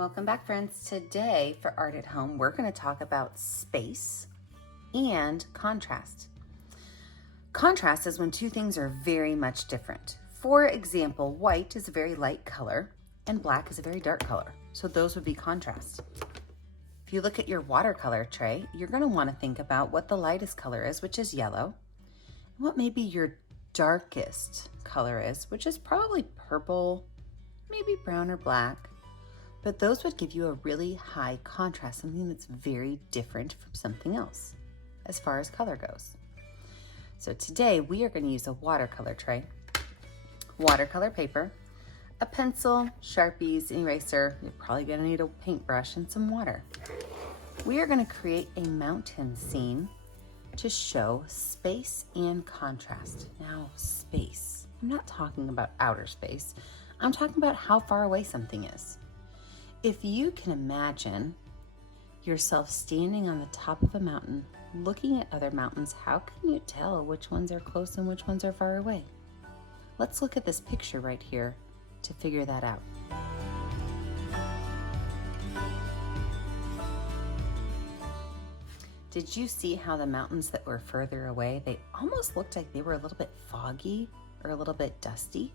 Welcome back, friends. Today for Art at Home, we're going to talk about space and contrast. Contrast is when two things are very much different. For example, white is a very light color and black is a very dark color. So those would be contrast. If you look at your watercolor tray, you're going to want to think about what the lightest color is, which is yellow, and what maybe your darkest color is, which is probably purple, maybe brown or black. But those would give you a really high contrast, something that's very different from something else as far as color goes. So today we are going to use a watercolor tray, watercolor paper, a pencil, Sharpies, an eraser. You're probably going to need a paintbrush and some water. We are going to create a mountain scene to show space and contrast. Now, space. I'm not talking about outer space. I'm talking about how far away something is. If you can imagine yourself standing on the top of a mountain, looking at other mountains, how can you tell which ones are close and which ones are far away? Let's look at this picture right here to figure that out. Did you see how the mountains that were further away, they almost looked like they were a little bit foggy or a little bit dusty?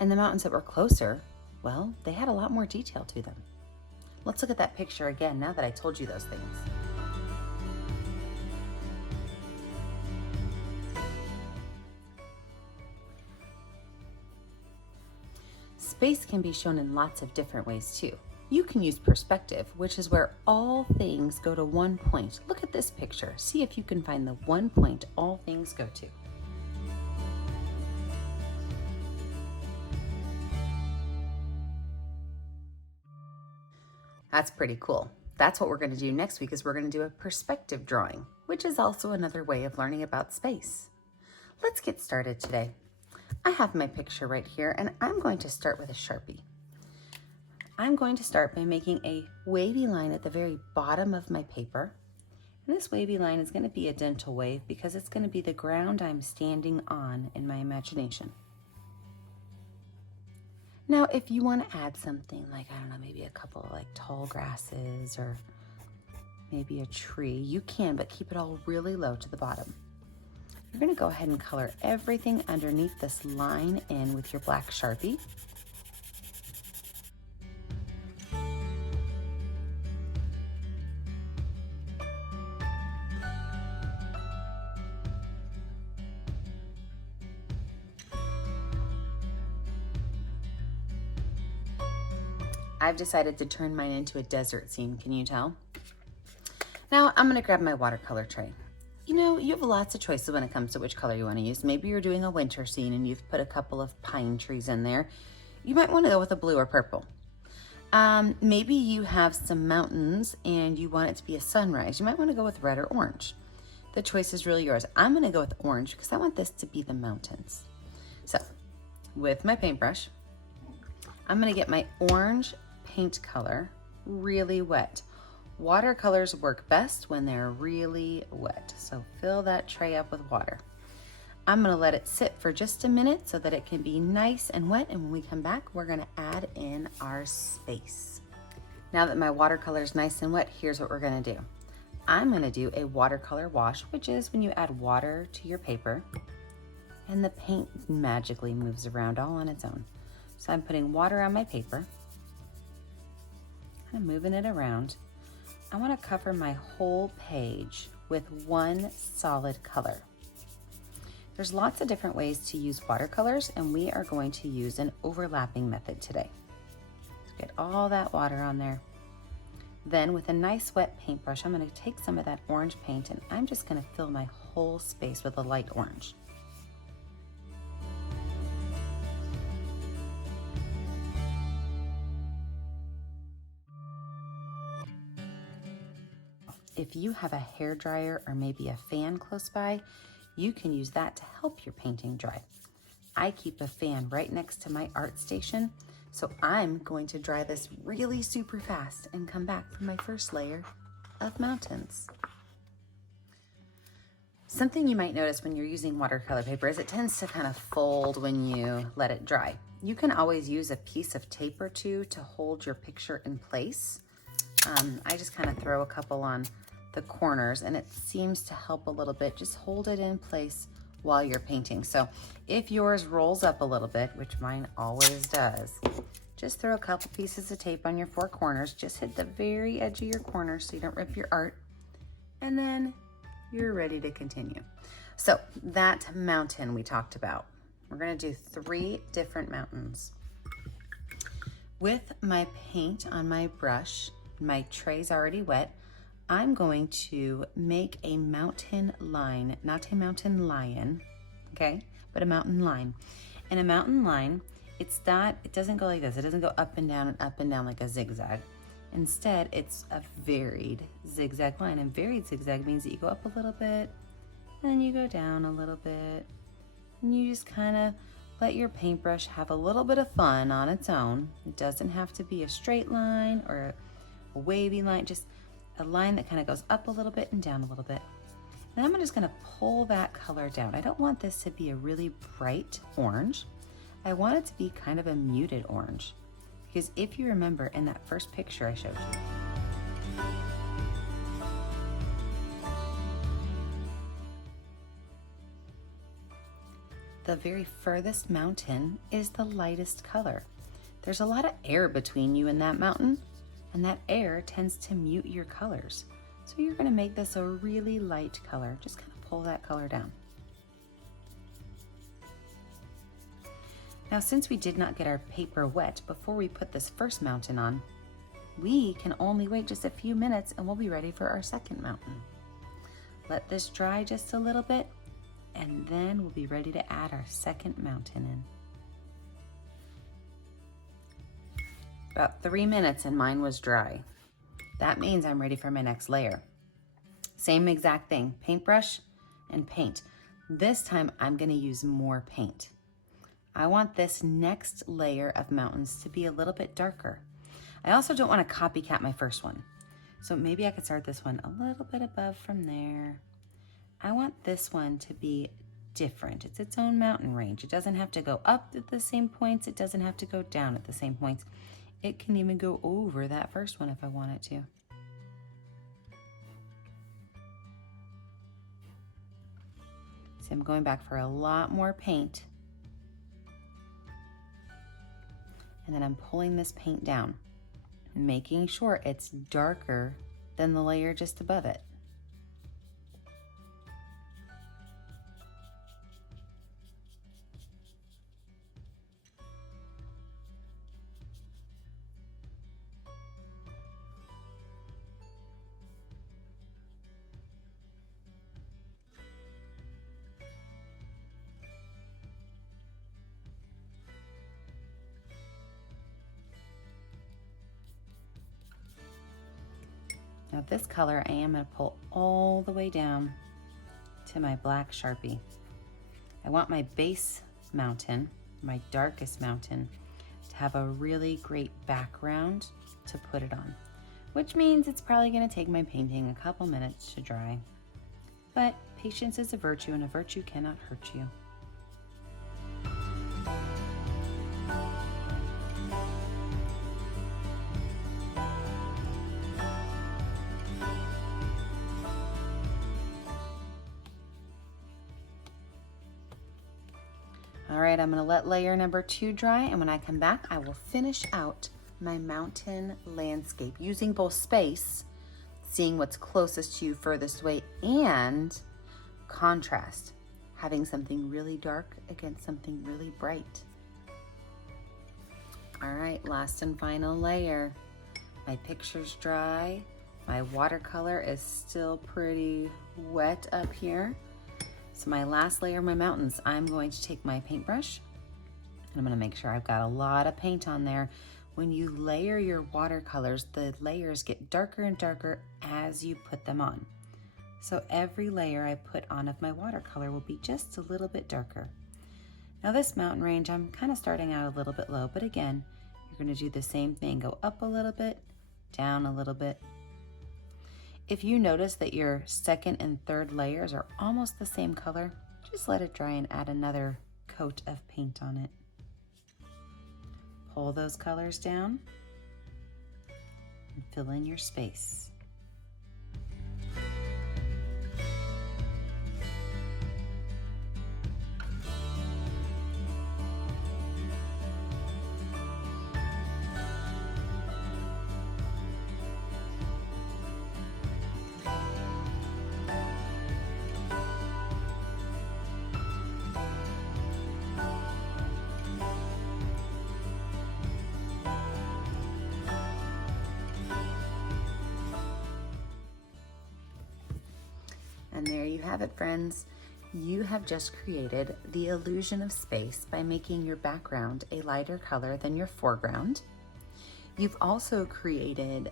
And the mountains that were closer, well, they had a lot more detail to them. Let's look at that picture again now that I told you those things. Space can be shown in lots of different ways too. You can use perspective, which is where all things go to one point. Look at this picture. See if you can find the one point all things go to. That's pretty cool. That's what we're going to do next week is we're going to do a perspective drawing, which is also another way of learning about space. Let's get started today. I have my picture right here and I'm going to start with a Sharpie. I'm going to start by making a wavy line at the very bottom of my paper. And this wavy line is going to be a dental wave because it's going to be the ground I'm standing on in my imagination. Now, if you want to add something like, I don't know, maybe a couple of like tall grasses or maybe a tree, you can, but keep it all really low to the bottom. You're going to go ahead and color everything underneath this line in with your black Sharpie. I've decided to turn mine into a desert scene, can you tell? Now I'm gonna grab my watercolor tray. You know, you have lots of choices when it comes to which color you wanna use. Maybe you're doing a winter scene and you've put a couple of pine trees in there. You might wanna go with a blue or purple. Maybe you have some mountains and you want it to be a sunrise. You might wanna go with red or orange. The choice is really yours. I'm gonna go with orange because I want this to be the mountains. So, with my paintbrush, I'm gonna get my orange paint color really wet. Watercolors work best when they're really wet, so fill that tray up with water. I'm gonna let it sit for just a minute so that it can be nice and wet, and when we come back, we're gonna add in our space. Now that my watercolor is nice and wet, here's what we're gonna do. I'm gonna do a watercolor wash, which is when you add water to your paper and the paint magically moves around all on its own. So I'm putting water on my paper. I'm moving it around. I want to cover my whole page with one solid color. There's lots of different ways to use watercolors, and we are going to use an overlapping method today. So get all that water on there. Then with a nice wet paintbrush, I'm going to take some of that orange paint and I'm just going to fill my whole space with a light orange. If you have a hair dryer or maybe a fan close by, you can use that to help your painting dry. I keep a fan right next to my art station, so I'm going to dry this really super fast and come back for my first layer of mountains. Something you might notice when you're using watercolor paper is it tends to kind of fold when you let it dry. You can always use a piece of tape or two to hold your picture in place. I just kind of throw a couple on the corners and it seems to help a little bit. Just hold it in place while you're painting. So if yours rolls up a little bit, which mine always does, just throw a couple pieces of tape on your four corners. Just hit the very edge of your corner so you don't rip your art. And then you're ready to continue. So that mountain we talked about, we're gonna do 3 different mountains. With my paint on my brush, my tray's already wet, I'm going to make a mountain line, not a mountain lion, okay, but a mountain line. And a mountain line, it doesn't go like this. It doesn't go up and down like a zigzag. Instead, it's a varied zigzag line. And varied zigzag means that you go up a little bit, and then you go down a little bit, and you just kind of let your paintbrush have a little bit of fun on its own. It doesn't have to be a straight line or a wavy line, just a line that kind of goes up a little bit and down a little bit. And I'm just gonna pull that color down. I don't want this to be a really bright orange. I want it to be kind of a muted orange. Because if you remember in that first picture I showed you, the very furthest mountain is the lightest color. There's a lot of air between you and that mountain, and that air tends to mute your colors. So you're gonna make this a really light color. Just kind of pull that color down. Now, since we did not get our paper wet before we put this first mountain on, we can only wait just a few minutes and we'll be ready for our second mountain. Let this dry just a little bit, and then we'll be ready to add our second mountain in. About 3 minutes and mine was dry. That means I'm ready for my next layer. Same exact thing, paintbrush and paint. This time I'm gonna use more paint. I want this next layer of mountains to be a little bit darker. I also don't want to copycat my first one. So maybe I could start this one a little bit above from there. I want this one to be different. It's its own mountain range. It doesn't have to go up at the same points. It doesn't have to go down at the same points. It can even go over that first one if I want it to. See, I'm going back for a lot more paint. And then I'm pulling this paint down, making sure it's darker than the layer just above it. Now this color I am going to pull all the way down to my black Sharpie. I want my base mountain, my darkest mountain, to have a really great background to put it on, which means it's probably going to take my painting a couple minutes to dry. But patience is a virtue, and a virtue cannot hurt you. All right, I'm gonna let layer number 2 dry, and when I come back, I will finish out my mountain landscape using both space, seeing what's closest to you, furthest away, and contrast, having something really dark against something really bright. All right, last and final layer. My picture's dry. My watercolor is still pretty wet up here. So my last layer of my mountains, I'm going to take my paintbrush and I'm gonna make sure I've got a lot of paint on there. When you layer your watercolors, the layers get darker and darker as you put them on. So every layer I put on of my watercolor will be just a little bit darker. Now this mountain range, I'm kind of starting out a little bit low, but again, you're gonna do the same thing. Go up a little bit, down a little bit. If you notice that your second and third layers are almost the same color, just let it dry and add another coat of paint on it. pull those colors down and fill in your space. And there you have it, friends. You have just created the illusion of space by making your background a lighter color than your foreground. You've also created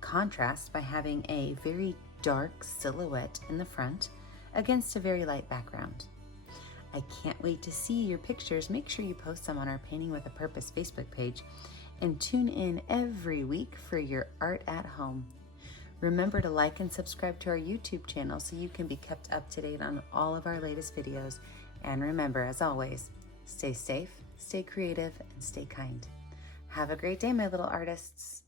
contrast by having a very dark silhouette in the front against a very light background. I can't wait to see your pictures. Make sure you post them on our Painting with a Purpose Facebook page and tune in every week for your art at home. Remember to like and subscribe to our YouTube channel so you can be kept up to date on all of our latest videos. And remember, as always, stay safe, stay creative, and stay kind. Have a great day, my little artists.